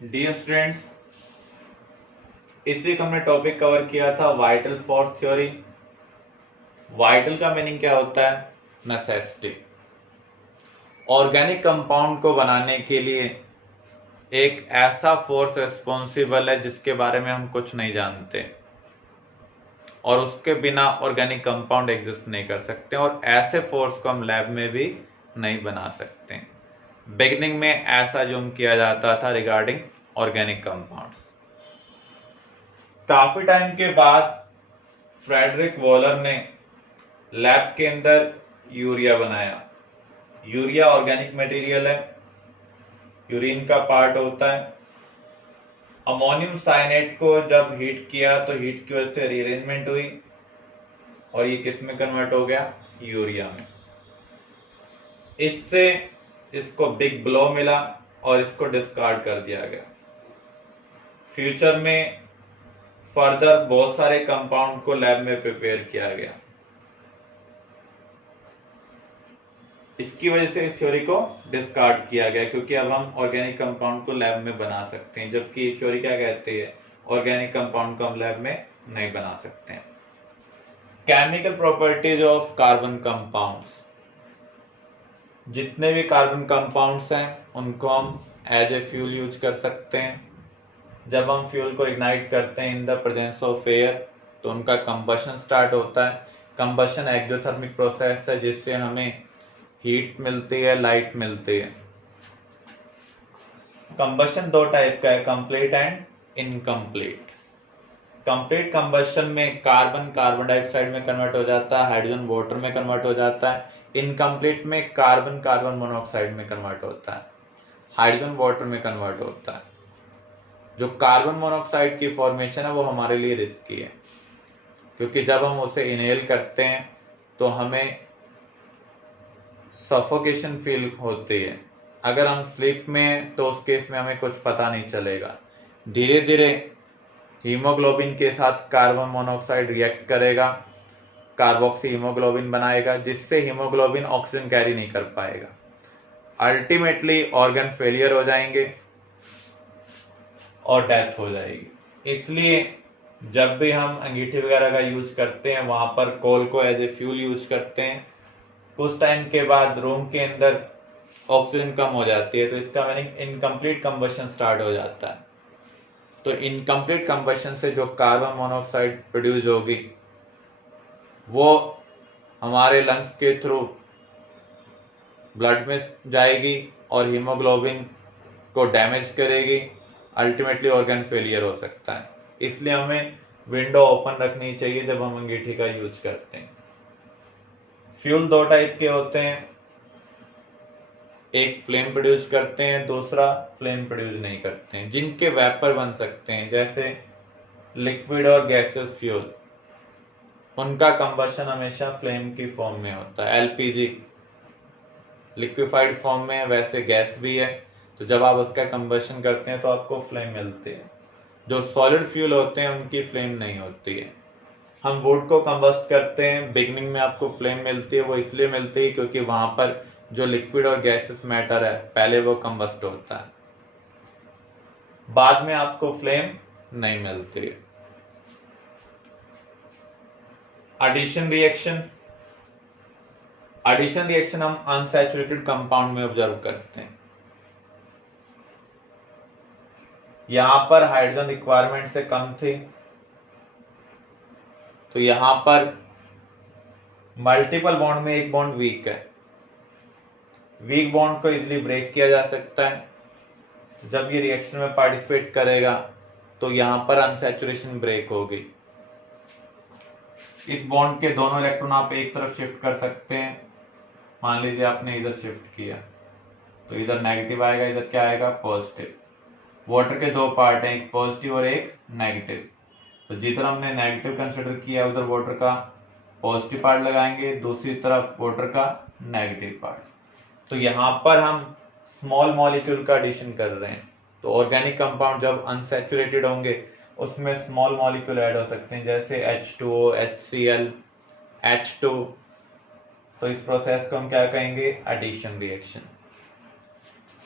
Dear students, इस week हमने topic cover किया था वाइटल फोर्स थ्योरी। वाइटल का मीनिंग क्या होता है? नेसेसिटी। ऑर्गेनिक कंपाउंड को बनाने के लिए एक ऐसा फोर्स रिस्पॉन्सिबल है जिसके बारे में हम कुछ नहीं जानते और उसके बिना ऑर्गेनिक कंपाउंड एग्जिस्ट नहीं कर सकते और ऐसे फोर्स को हम लैब में भी नहीं बना सकते। बिगिनिंग में ऐसा ज्यूम किया जाता था रिगार्डिंग ऑर्गेनिक कंपाउंड्स। काफी टाइम के बाद फ्रेडरिक वॉलर ने लैब के अंदर यूरिया बनाया। यूरिया ऑर्गेनिक मटेरियल है, यूरिन का पार्ट होता है। अमोनियम साइनेट को जब हीट किया तो हीट की वजह से रीअरेंजमेंट हुई और ये किस में कन्वर्ट हो गया? यूरिया में। इससे इसको बिग ब्लो मिला और इसको डिस्कार्ड कर दिया गया। फ्यूचर में फर्दर बहुत सारे कंपाउंड को लैब में प्रिपेयर किया गया। इसकी वजह से इस थ्योरी को डिस्कार्ड किया गया क्योंकि अब हम ऑर्गेनिक कंपाउंड को लैब में बना सकते हैं, जबकि ये थ्योरी क्या कहती है? ऑर्गेनिक कंपाउंड को हम लैब में नहीं बना सकते हैं। Chemical properties of carbon compounds. जितने भी कार्बन कंपाउंड्स हैं उनको हम एज ए फ्यूल यूज कर सकते हैं। जब हम फ्यूल को इग्नाइट करते हैं in the presence of air तो उनका कंबशन स्टार्ट होता है। कंबशन एक्सोथर्मिक प्रोसेस है जिससे हमें हीट मिलती है, लाइट मिलती है। कंबशन दो टाइप का है, complete and incomplete. Complete combustion में कार्बन कार्बन डाइऑक्साइड में कन्वर्ट हो जाता है, हाइड्रोजन वाटर में कन्वर्ट हो जाता है। इनकम्प्लीट में कार्बन कार्बन मोनोऑक्साइड में कन्वर्ट होता है, हाइड्रोजन वाटर में कन्वर्ट होता है। जो कार्बन मोनोऑक्साइड की फॉर्मेशन है वो हमारे लिए रिस्की है क्योंकि जब हम उसे इनहेल करते हैं तो हमें सफोकेशन फील होती है। अगर हम स्लीप में हैं तो उस केस में हमें कुछ पता नहीं चलेगा। धीरे धीरे हीमोग्लोबिन के साथ कार्बन मोनोऑक्साइड रिएक्ट करेगा, कार्बोक्सी हीमोग्लोबिन बनाएगा जिससे हीमोग्लोबिन ऑक्सीजन कैरी नहीं कर पाएगा। अल्टीमेटली ऑर्गन फेलियर हो जाएंगे और डेथ हो जाएगी। इसलिए जब भी हम अंगीठी वगैरह का यूज करते हैं वहां पर कोल को एज ए फ्यूल यूज करते हैं। कुछ टाइम के बाद रूम के अंदर ऑक्सीजन कम हो जाती है तो इसका मीनिंग इनकम्प्लीट कंबशन स्टार्ट हो जाता है। तो इनकम्प्लीट कंबशन से जो कार्बन मोनोऑक्साइड प्रोड्यूस होगी वो हमारे लंग्स के थ्रू ब्लड में जाएगी और हीमोग्लोबिन को डैमेज करेगी। अल्टीमेटली ऑर्गन फेलियर हो सकता है। इसलिए हमें विंडो ओपन रखनी चाहिए जब हम अंगीठी का यूज करते हैं। फ्यूल दो टाइप के होते हैं, एक फ्लेम प्रोड्यूस करते हैं, दूसरा फ्लेम प्रोड्यूस नहीं करते हैं, जिनके वेपर बन सकते हैं जैसे लिक्विड और गैसेस फ्यूल। उनका कंबशन हमेशा फ्लेम की फॉर्म में होता है। एलपीजी लिक्विफाइड फॉर्म में है, वैसे गैस भी है। तो जब आप उसका कंबशन करते हैं तो आपको फ्लेम मिलती है। जो सॉलिड फ्यूल होते हैं उनकी फ्लेम नहीं होती है। हम वुड को कंबस्ट करते हैं, बिगनिंग में आपको फ्लेम मिलती है। वो इसलिए मिलती है क्योंकि वहां पर जो लिक्विड और गैसेस मैटर है पहले वो कंबस्ट होता है, बाद में आपको फ्लेम नहीं मिलती है। Addition reaction. एडिशन रिएक्शन हम अनसैचुरेटेड कंपाउंड में ऑब्जर्व करते हैं। यहां पर हाइड्रोजन रिक्वायरमेंट से कम थी तो यहां पर मल्टीपल बॉन्ड में एक बॉन्ड वीक है। वीक बॉन्ड को इजीली ब्रेक किया जा सकता है। जब ये रिएक्शन में पार्टिसिपेट करेगा तो यहां पर अनसैचुरेशन ब्रेक होगी। इस बॉन्ड के दोनों इलेक्ट्रॉन आप एक तरफ शिफ्ट कर सकते हैं। मान लीजिए आपने इधर शिफ्ट किया तो इधर नेगेटिव आएगा, इधर क्या आएगा? पॉजिटिव। वाटर के दो पार्ट हैं, एक पॉजिटिव और एक नेगेटिव। तो जिधर हमने नेगेटिव कंसिडर किया उधर वाटर का पॉजिटिव पार्ट लगाएंगे, दूसरी तरफ वाटर का नेगेटिव पार्ट। तो यहां पर हम स्मॉल मॉलिक्यूल का एडिशन कर रहे हैं। तो ऑर्गेनिक कंपाउंड जब अनसैचुरेटेड होंगे उसमें स्मॉल मॉलिक्यूल ऐड हो सकते हैं जैसे H2O, HCl, H2। तो इस प्रोसेस को हम क्या कहेंगे? Addition reaction.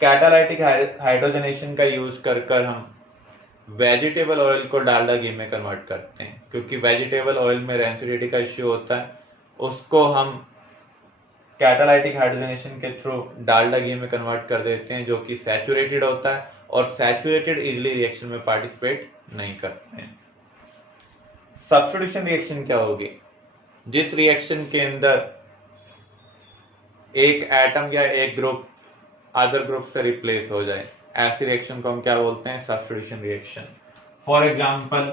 कैटालाइटिक हाइड्रोजनेशन का यूज कर हम वेजिटेबल ऑयल को डालडा घी में कन्वर्ट करते हैं, क्योंकि वेजिटेबल ऑयल में रेंसिडिटी का इश्यू होता है, उसको हम कैटालाइटिक हाइड्रोजनेशन के थ्रू डालडा घी में कन्वर्ट कर देते हैं, जो कि सैचुरेटेड होता है, और सैचुरेटेड इजिली रिएक्शन में पार्टिसिपेट नहीं करते हैं। सब्स्टिट्यूशन रिएक्शन क्या होगी? जिस रिएक्शन के अंदर एक एटम या एक ग्रुप अदर ग्रुप से रिप्लेस हो जाए, ऐसी रिएक्शन को हम क्या बोलते हैं? Substitution reaction. For example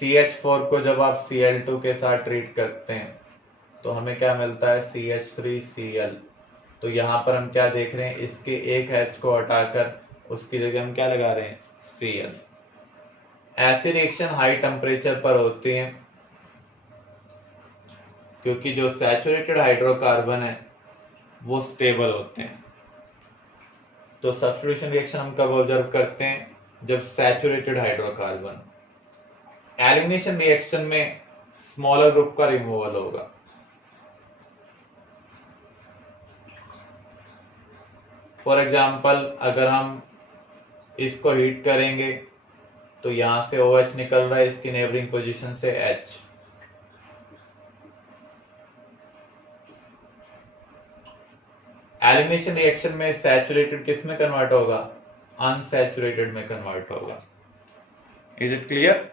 CH4 को जब आप Cl2 के साथ ट्रीट करते हैं तो हमें क्या मिलता है? CH3Cl। तो यहां पर हम क्या देख रहे हैं? इसके एक H को हटाकर उसकी जगह हम क्या लगा रहे हैं? Cl। ऐसी रिएक्शन हाई टेम्परेचर पर होती है, क्योंकि जो सैचुरेटेड हाइड्रोकार्बन है वो स्टेबल होते हैं। तो सब्स्टिट्यूशन रिएक्शन हम कब ऑब्जर्व करते हैं? जब सैचुरेटेड हाइड्रोकार्बन। एलिमिनेशन रिएक्शन में स्मॉलर ग्रुप का रिमूवल होगा। फॉर एग्जांपल अगर हम इसको हीट करेंगे तो यहां से OH निकल रहा है, इसकी नेबरिंग पोजीशन से H। एलिमिनेशन रिएक्शन में सैचुरेटेड किस में कन्वर्ट होगा? अनसैचुरेटेड में कन्वर्ट होगा। Is it clear?